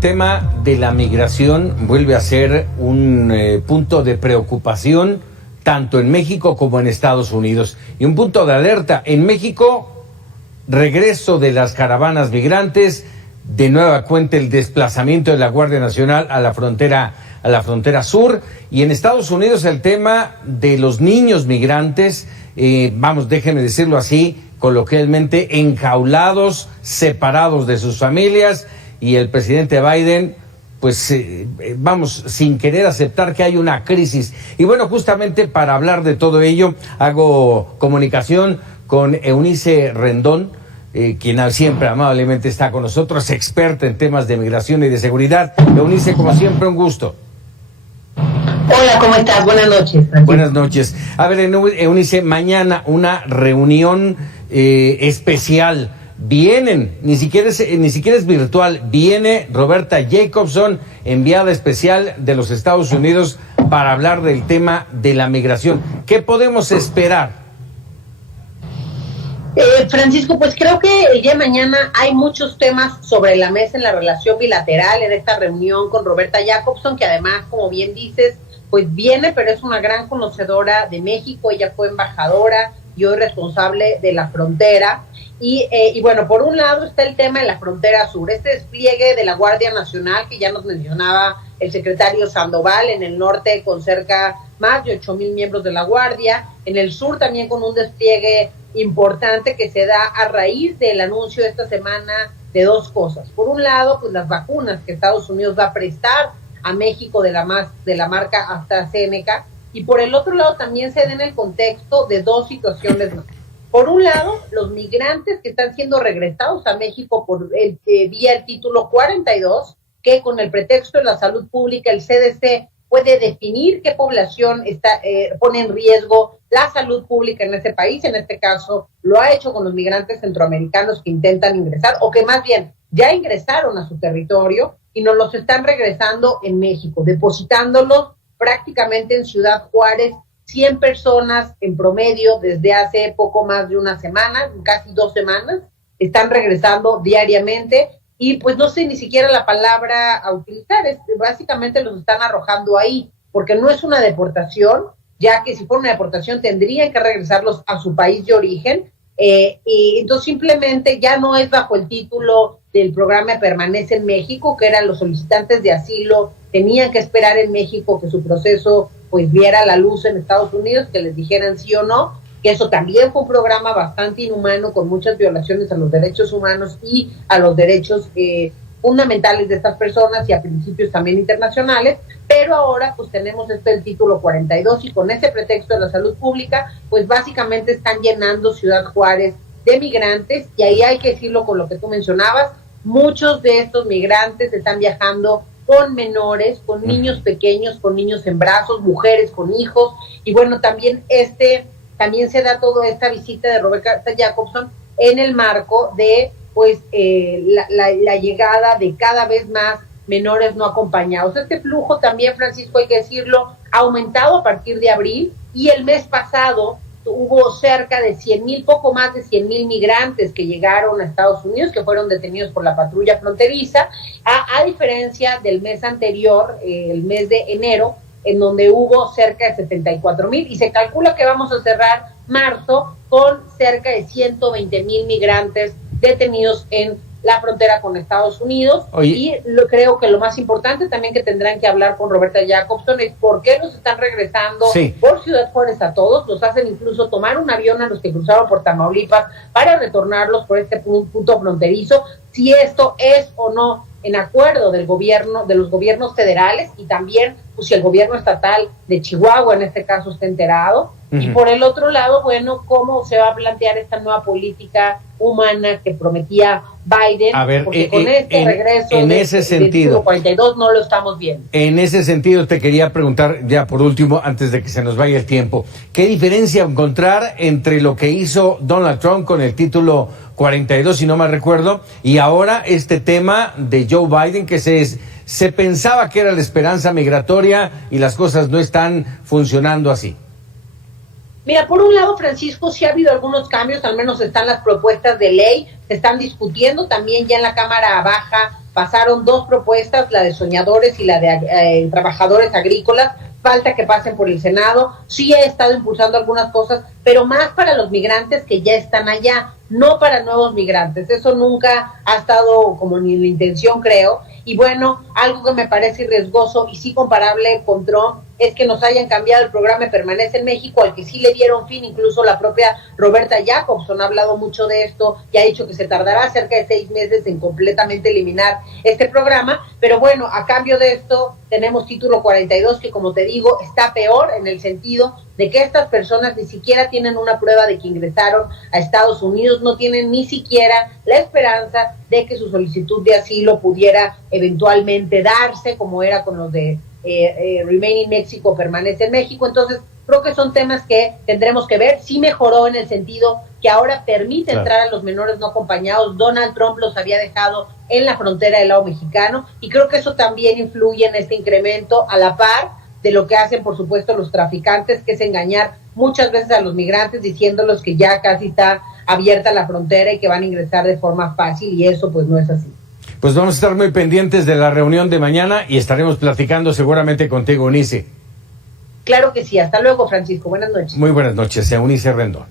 tema de la migración vuelve a ser un punto de preocupación tanto en México como en Estados Unidos. Y un punto de alerta: en México, regreso de las caravanas migrantes, de nueva cuenta el desplazamiento de la Guardia Nacional a la frontera sur, y en Estados Unidos el tema de los niños migrantes, déjenme decirlo así, coloquialmente, enjaulados, separados de sus familias, y el presidente Biden, sin querer aceptar que hay una crisis. Y bueno, justamente para hablar de todo ello, hago comunicación con Eunice Rendón, quien siempre amablemente está con nosotros, experta en temas de migración y de seguridad. Eunice, como siempre, un gusto. Hola, ¿cómo estás? Buenas noches, Francisco. Buenas noches. A ver, Eunice, mañana una reunión especial. Vienen, ni siquiera es virtual, viene Roberta Jacobson, enviada especial de los Estados Unidos, para hablar del tema de la migración. ¿Qué podemos esperar? Francisco, pues creo que el día de mañana hay muchos temas sobre la mesa en la relación bilateral, en esta reunión con Roberta Jacobson, que además, como bien dices, pues viene, pero es una gran conocedora de México. Ella fue embajadora y hoy responsable de la frontera. Y bueno, por un lado está el tema de la frontera sur, este despliegue de la Guardia Nacional que ya nos mencionaba el secretario Sandoval, en el norte con más de 8,000 miembros de la Guardia, en el sur también con un despliegue importante que se da a raíz del anuncio de esta semana de dos cosas. Por un lado, pues las vacunas que Estados Unidos va a prestar a México de la marca AstraZeneca, y por el otro lado también se da en el contexto de dos situaciones más. Por un lado, los migrantes que están siendo regresados a México vía el título 42, que con el pretexto de la salud pública, el CDC puede definir qué población pone en riesgo la salud pública en ese país. En este caso, lo ha hecho con los migrantes centroamericanos que intentan ingresar, o que más bien ya ingresaron a su territorio y nos los están regresando en México, depositándolos prácticamente en Ciudad Juárez. 100 personas en promedio desde hace poco más de una semana, casi 2 semanas, están regresando diariamente, y pues no sé ni siquiera la palabra a utilizar, básicamente los están arrojando ahí, porque no es una deportación, ya que si fuera una deportación tendrían que regresarlos a su país de origen, y entonces simplemente ya no es bajo el título del programa Permanece en México, que eran los solicitantes de asilo, tenían que esperar en México que su proceso pues viera la luz en Estados Unidos, que les dijeran sí o no, que eso también fue un programa bastante inhumano, con muchas violaciones a los derechos humanos y a los derechos fundamentales de estas personas, y a principios también internacionales. Pero ahora pues tenemos el título 42, y con ese pretexto de la salud pública, pues básicamente están llenando Ciudad Juárez de migrantes, y ahí hay que decirlo con lo que tú mencionabas, muchos de estos migrantes están viajando con menores, con niños pequeños, con niños en brazos, mujeres con hijos, y bueno, también se da toda esta visita de Roberta Jacobson en el marco de la llegada de cada vez más menores no acompañados. Este flujo también, Francisco, hay que decirlo, ha aumentado a partir de abril, y el mes pasado hubo cerca de 100,000, poco más de 100,000 migrantes que llegaron a Estados Unidos, que fueron detenidos por la patrulla fronteriza, a diferencia del mes anterior, el mes de enero, en donde hubo cerca de 74,000, y se calcula que vamos a cerrar marzo con cerca de 120,000 migrantes detenidos en la frontera con Estados Unidos. Oye. Y creo que lo más importante también que tendrán que hablar con Roberta Jacobson es por qué los están regresando por Ciudad Juárez a todos. Los hacen incluso tomar un avión a los que cruzaron por Tamaulipas para retornarlos por este punto fronterizo, si esto es o no en acuerdo de los gobiernos federales, y también pues, si el gobierno estatal de Chihuahua en este caso está enterado. Uh-huh. Y por el otro lado, bueno, cómo se va a plantear esta nueva política humana que prometía Biden, porque con este regreso en ese sentido, del 42 no lo estamos viendo. En ese sentido te quería preguntar, ya por último, antes de que se nos vaya el tiempo, ¿qué diferencia encontrar entre lo que hizo Donald Trump con el título 42, si no mal recuerdo, y ahora este tema de Joe Biden, que se pensaba que era la esperanza migratoria y las cosas no están funcionando así? Mira, por un lado, Francisco, sí ha habido algunos cambios, al menos están las propuestas de ley, se están discutiendo también ya en la Cámara Baja pasaron 2 propuestas, la de soñadores y la de trabajadores agrícolas. Falta que pasen por el Senado. Sí he estado impulsando algunas cosas, pero más para los migrantes que ya están allá, no para nuevos migrantes. Eso nunca ha estado como ni en la intención, creo. Y bueno, algo que me parece riesgoso y sí comparable con Trump es que nos hayan cambiado el programa Permanece en México, al que sí le dieron fin. Incluso la propia Roberta Jacobson ha hablado mucho de esto y ha dicho que se tardará cerca de 6 meses en completamente eliminar este programa. Pero bueno, a cambio de esto tenemos título 42, que como te digo, está peor en el sentido de que estas personas ni siquiera tienen una prueba de que ingresaron a Estados Unidos, no tienen ni siquiera la esperanza de que su solicitud de asilo pudiera eventualmente darse, como era con los de Remain in Mexico, Permanece en México. Entonces, creo que son temas que tendremos que ver. Sí mejoró en el sentido que ahora permite entrar a los menores no acompañados. Donald Trump los había dejado en la frontera del lado mexicano, y creo que eso también influye en este incremento, a la par de lo que hacen, por supuesto, los traficantes, que es engañar muchas veces a los migrantes diciéndolos que ya casi está abierta la frontera y que van a ingresar de forma fácil, y eso pues no es así. Pues vamos a estar muy pendientes de la reunión de mañana y estaremos platicando seguramente contigo, Eunice. Claro que sí. Hasta luego, Francisco. Buenas noches. Muy buenas noches, Eunice Rendón.